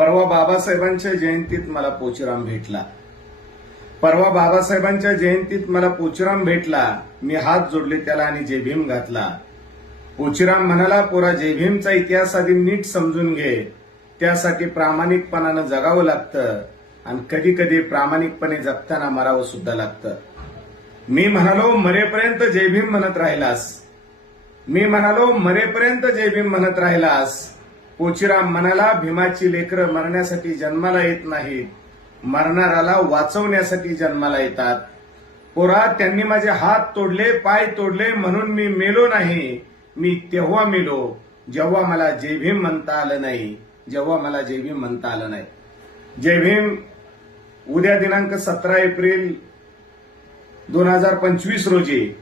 परवा बाबासाहेबांच्या जयंतीत मला पोचराम भेटला. परवा बाबासाहेबांच्या जयंतीत मला पोचराम भेटला. मी हात जोडले त्याला आणि जय भीम घातला. पोचराम म्हणाला पोरा जय भीमचा इतिहास आधी नीट समजून घे. त्यासाठी प्रामाणिकपणानं जगावं लागतं आणि कधी कधी प्रामाणिकपणे जगताना मरावं सुद्धा लागतं. मी म्हणालो मरेपर्यंत जय भीम म्हणत राहिलास. मी म्हणालो मरेपर्यंत जय भीम म्हणत राहिलास. पोचीराम म्हणाला भीमाची लेकरं मरण्यासाठी जन्माला येत नाहीत. मरणाराला वाचवण्यासाठी जन्माला येतात. पोरा त्यांनी माझे हात तोडले पाय तोडले म्हणून मी मेलो नाही. मी तेव्हा मेलो जेव्हा मला जय भीम म्हणता आलं नाही. जेव्हा मला जय भीम म्हणता आलं नाही. जय भीम उद्या दिनांक सतरा एप्रिल दोन हजार पंचवीस रोजी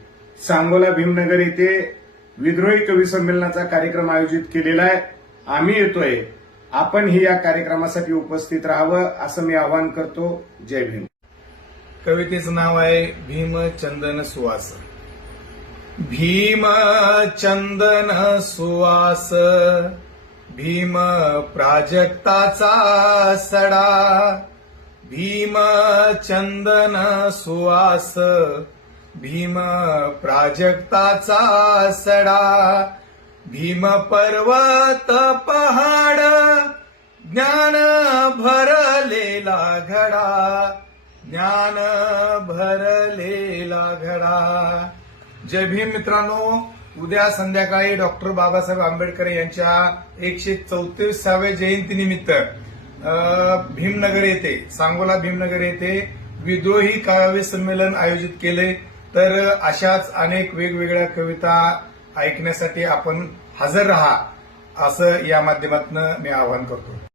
सांगोला भीमनगर येथे विद्रोही कवी संमेलनाचा कार्यक्रम आयोजित केलेला आहे. आम्ही येतोय. आपणही या कार्यक्रमासाठी उपस्थित राहावं असं मी आवाहन करतो. जय भीम. कवितेचं नाव आहे भीमचंदन सुवास. भीम चंदन सुवास भीम प्राजक्ताचा सडा भीम चंदन सुवास भीम प्राजक्ताचा सडा भीम पर्वत पहाड ज्ञान भरलेला घडा ज्ञान भरलेला घडा. जय भीम मित्रांनो उद्या संध्याकाळी डॉक्टर बाबासाहेब आंबेडकर यांच्या एकशे चौतीसाव्या जयंतीनिमित्त भीमनगर येथे सांगोला भीमनगर येथे विद्रोही काव्य संमेलन आयोजित केले. तर अशाच अनेक वेगवेगळ्या कविता ऐकण्यासाठी आपण हजर राहा असं या माध्यमातून मी आवाहन करतो.